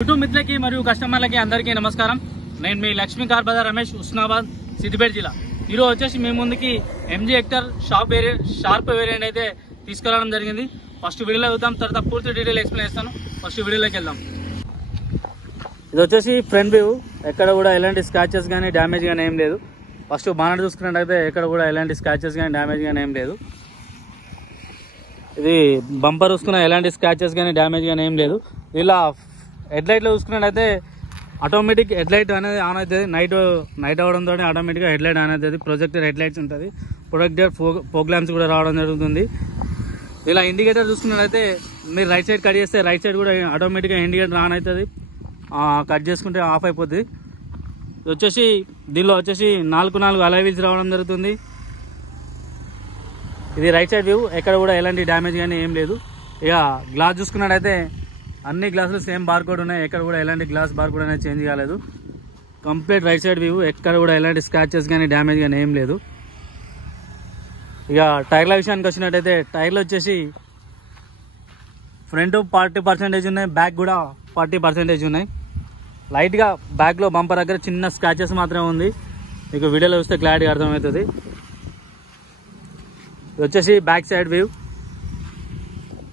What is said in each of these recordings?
YouTube మిత్రులకి మరియు కస్టమర్లకి అందరికీ నమస్కారం. నేను మీ లక్ష్మీ కార్ బజార్ రమేష్, హుస్నాబాద్, సిద్దిపేట జిల్లా. ఈరోజు వచ్చేసి మీ ముందుకి MG హెక్టర్ షార్ప్ వేరియంట్ అయితే తీసుకురావడం జరిగింది. ఫస్ట్ వీడియోలో చూద్దాం, తర్వాత పూర్తి డీటెయిల్ ఎక్స్ప్లెయిన్ చేస్తాను. ఫస్ట్ వీడియోలోకి వెళ్దాం. ఇది వచ్చేసి ఫ్రంట్ వ్యూ. ఎక్కడ కూడా ఎలాంటి స్క్రాచెస్ కానీ డ్యామేజ్ కానీ ఏం లేదు. ఫస్ట్ బానట్ చూసుకున్నట్టయితే ఎక్కడ కూడా ఎలాంటి స్క్రాచెస్ కానీ డ్యామేజ్ కానీ ఏం లేదు. ఇది బంపర్ చూసుకున్న ఎలాంటి స్క్రాచెస్ కానీ డ్యామేజ్ కానీ ఏం లేదు. ఇలా హెడ్లైట్లో చూసుకున్నట్టయితే ఆటోమేటిక్ హెడ్లైట్ అనేది ఆన్ అవుతుంది. నైట్ అవడంతో ఆటోమేటిక్గా హెడ్లైట్ ఆన్ అవుతుంది. ప్రొజెక్టర్ హెడ్లైట్స్ ఉంటుంది. ప్రొజెక్టర్ ఫోగ్ ల్యాంప్స్ కూడా రావడం జరుగుతుంది. ఇలా ఇండికేటర్ చూసుకున్నట్టయితే మీరు రైట్ సైడ్ కట్ చేస్తే రైట్ సైడ్ కూడా ఆటోమేటిక్గా ఇండికేటర్ ఆన్ అవుతుంది. కట్ చేసుకుంటే ఆఫ్ అయిపోతుంది. ఇది వచ్చేసి దీనిలో వచ్చేసి 4 అలై వీల్స్ రావడం జరుగుతుంది. ఇది రైట్ సైడ్ వ్యూ. ఎక్కడ కూడా ఎలాంటి డ్యామేజ్ కానీ ఏం లేదు. ఇక గ్లాస్ చూసుకున్నట్టయితే అన్ని గ్లాసులు సేమ్ బార్ కోడ్ ఉన్నాయి. ఎక్కడ కూడా ఎలాంటి గ్లాస్ బార్ కోడ్ అనేది చేంజ్ కాలేదు. Complete right side view. ఎక్కడ కూడా ఎలాంటి స్క్రాచెస్ కానీ డ్యామేజ్ కానీ ఏం లేదు. ఇక టైర్ల విషయానికి వచ్చినట్టయితే టైర్లు వచ్చేసి ఫ్రంట్ 40% ఉన్నాయి, బ్యాక్ కూడా 40% ఉన్నాయి. లైట్గా బ్యాక్లో బంపర్ దగ్గర చిన్న స్క్రాచెస్ మాత్రమే ఉంది. మీకు వీడియోలో చూస్తే క్లారిటీగా అర్థమవుతుంది. ఇది వచ్చేసి బ్యాక్ సైడ్ వ్యూ.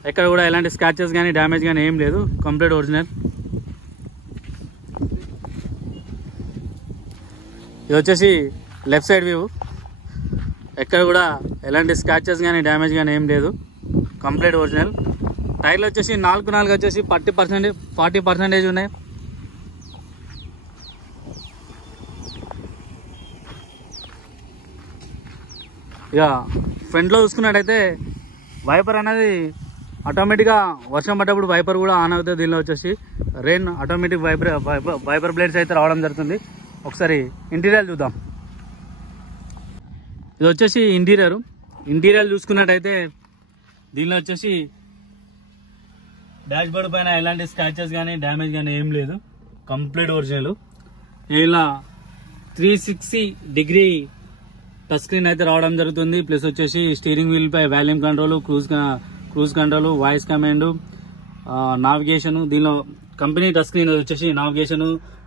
ఎక్కడ కూడా ఎలాంటి స్క్రాచెస్ కానీ డ్యామేజ్ కానీ ఏం లేదు. Complete original. ఇది వచ్చేసి లెఫ్ట్ సైడ్ వ్యూ. ఎక్కడ కూడా ఎలాంటి స్క్రాచెస్ కానీ డ్యామేజ్ కానీ ఏం లేదు. Complete original. టైర్లు వచ్చేసి 4 వచ్చేసి 40% ఉన్నాయి. ఇక ఫ్రంట్లో చూసుకున్నట్టయితే వైపర్ అనేది ఆటోమేటిక్గా వర్షం పడ్డప్పుడు వైపర్ కూడా ఆన్ అవుతుంది. దీనిలో వచ్చేసి రెయిన్ ఆటోమేటిక్ వైపర్ బ్లేడ్స్ అయితే రావడం జరుగుతుంది. ఒకసారి ఇంటీరియర్ చూద్దాం. ఇది వచ్చేసి ఇంటీరియర్ చూసుకున్నట్టయితే దీనిలో వచ్చేసి డాష్ బోర్డ్ పైన ఎలాంటి స్క్రాచెస్ కానీ డ్యామేజ్ కానీ ఏం లేదు. Complete original. ఇలా 360 టచ్ స్క్రీన్ అయితే రావడం జరుగుతుంది. ప్లస్ వచ్చేసి స్టీరింగ్ వీల్ పై volume control, cruise control, voice command, navigation. దీనిలో కంపెనీ టచ్ స్క్రీన్ వచ్చేసి navigation,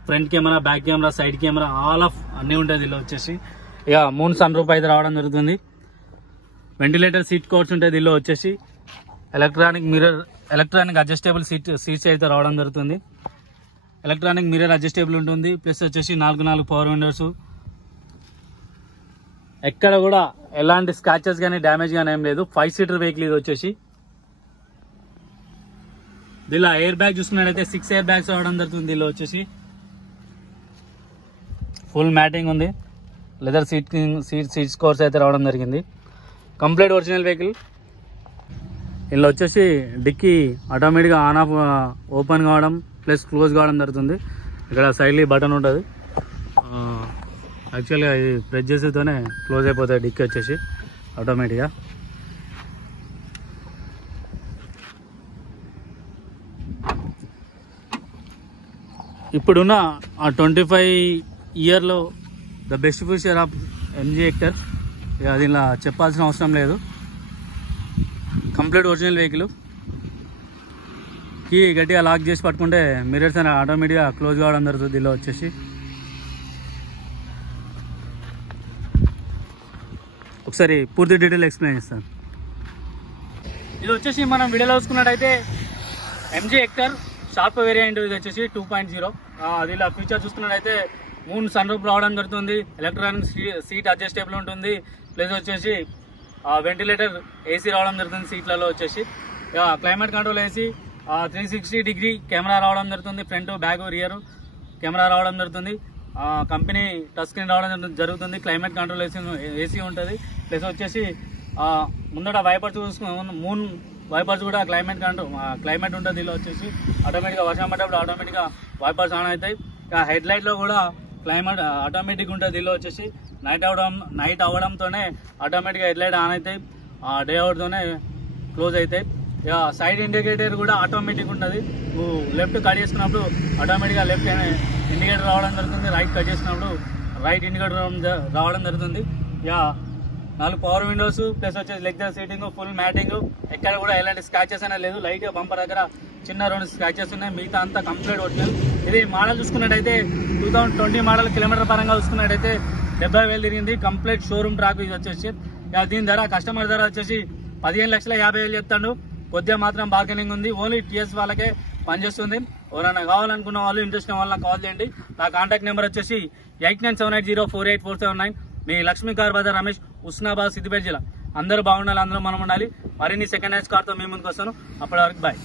front camera, back camera, side camera, all of అన్నీ ఉంటాయి. దీనిలో వచ్చేసి ఇక 3 సన్ రూఫ్ అయితే రావడం జరుగుతుంది. వెంటిలేటర్ సీట్ కవర్స్ ఉంటాయి. దీనిలో వచ్చేసి ఎలక్ట్రానిక్ అడ్జస్టబుల్ సీట్స్ అయితే రావడం జరుగుతుంది. ఎలక్ట్రానిక్ మిర్రర్ అడ్జస్టబుల్ ఉంటుంది. ప్లస్ వచ్చేసి 4 పవర్ విండోస్. ఎక్కడ కూడా ఎలాంటి స్క్రాచెస్ కానీ డ్యామేజ్ కానీ ఏం లేదు. 5 సీటర్ వెహికల్ ఇది వచ్చేసి. దీనిలో ఎయిర్ బ్యాగ్ చూసుకున్నట్టయితే 6 ఎయిర్ బ్యాగ్స్ రావడం జరుగుతుంది. దీనిలో వచ్చేసి ఫుల్ మ్యాటింగ్ ఉంది. లెదర్ సీట్స్ కవర్స్ అయితే రావడం జరిగింది. Complete original vehicle. ఇందులో వచ్చేసి డిక్కీ ఆటోమేటిక్గా ఆన్ ఆఫ్ ఓపెన్ కావడం ప్లస్ క్లోజ్ కావడం జరుగుతుంది. ఇక్కడ సైడ్లీ బటన్ ఉంటుంది. యాక్చువల్గా ఇది ప్రెస్ చేసేతోనే క్లోజ్ అయిపోతాయి డిక్కీ వచ్చేసి ఆటోమేటిక్గా. ఇప్పుడున్న 25 ఇయర్లో the best feature of MG hectare. ఇక దీనిలో చెప్పాల్సిన అవసరం లేదు. Complete original vehicle. కీ గట్టిగా లాక్ చేసి పట్టుకుంటే మిర్రర్స్ అని ఆటోమేటిక్గా క్లోజ్ కావడం జరుగుతుంది. దీనిలో వచ్చేసి ఒకసారి పూర్తి డీటెయిల్ ఎక్స్ప్లెయిన్ చేస్తాను. ఇది వచ్చేసి మనం వీడియోలో చూసుకున్నట్టయితే MG హెక్టర్ షార్ప్ వేరియంట్. ఇది వచ్చేసి 2.0. దీనిలో ఫీచర్ చూసుకున్నట్టయితే 3 సన్ రూఫ్ రావడం జరుగుతుంది. ఎలక్ట్రానిక్ సీట్ అడ్జస్టబుల్ ఉంటుంది. ప్లస్ వచ్చేసి వెంటిలేటర్ ఏసీ రావడం జరుగుతుంది సీట్లలో వచ్చేసి. క్లైమేట్ కంట్రోల్ ఏసీ, 360 కెమెరా రావడం జరుగుతుంది. ఫ్రంట్, బ్యాక్, రియర్ కెమెరా రావడం జరుగుతుంది. కంపెనీ టచ్ స్క్రీన్ రావడం జరుగుతుంది. క్లైమేట్ కంట్రోల్ ఏసీ ఉంటుంది. ప్లస్ వచ్చేసి ముందట వైపర్స్ చూసుకుని 3 వైపర్స్ కూడా క్లైమేట్ ఉంటుంది. దీనిలో వచ్చేసి ఆటోమేటిక్గా వర్షం పడ్డప్పుడు ఆటోమేటిక్గా వైపర్స్ ఆన్ అవుతాయి. హెడ్ లైట్లో కూడా క్లైమేట్ ఆటోమేటిక్ ఉంటుంది. దీనిలో వచ్చేసి నైట్ అవ్వడంతోనే ఆటోమేటిక్గా హెడ్ లైట్ ఆన్ అవుతాయి. డే అవుట్తోనే క్లోజ్ అవుతాయి. ఇక సైడ్ ఇండికేటర్ కూడా ఆటోమేటిక్ ఉంటుంది. నువ్వు లెఫ్ట్ కట్ చేసుకున్నప్పుడు ఆటోమేటిక్గా లెఫ్ట్ ఇండికేటర్ రావడం జరుగుతుంది. రైట్ కట్ చేసినప్పుడు రైట్ ఇండికేటర్ రావడం జరుగుతుంది. ఇక 4 పవర్ విండోస్ ప్లస్ వచ్చేసి లెగ్జర్ సీటింగ్, ఫుల్ మ్యాటింగ్, ఎక్కడ కూడా ఎలాంటి స్క్రాచెస్ అనేది లేదు. లైట్ బంపర్ దగ్గర చిన్న 2 స్క్రాచెస్ ఉన్నాయి, మిగతా అంతా కంప్లీట్ ఒరిజినల్. ఇది మోడల్ చూసుకున్నట్టయితే 2020 మోడల్. కిలోమీటర్ పరంగా చూసుకున్నట్టయితే 70,000 తిరిగింది. కంప్లీట్ షోరూమ్ ట్రాక్ ఇది వచ్చేసి. దీని ధర కస్టమర్ ధర వచ్చేసి 15,50,000 చెప్తాడు. కొద్దిగా మాత్రం బార్గెనింగ్ ఉంది. ఓన్లీ టీఎస్ వాళ్ళకే పనిచేస్తుంది. ఎవరైనా కావాలనుకున్న వాళ్ళు, ఇంట్రెస్ట్ ఉన్న వాళ్ళకి కాల్ చేయండి. నా కాంటాక్ట్ నెంబర్ వచ్చేసి 8978048479. మీ లక్ష్మీ కార్ బజార్ రమేష్, హుస్నాబాద్, సిద్దిపేట జిల్లా. అందరూ బాగుండాలి, అందరూ మనం ఉండాలి. మరిన్ని సెకండ్ హ్యాండ్స్ కార్తో మీ ముందుకు వస్తాను. అప్పటి వరకు బాయ్.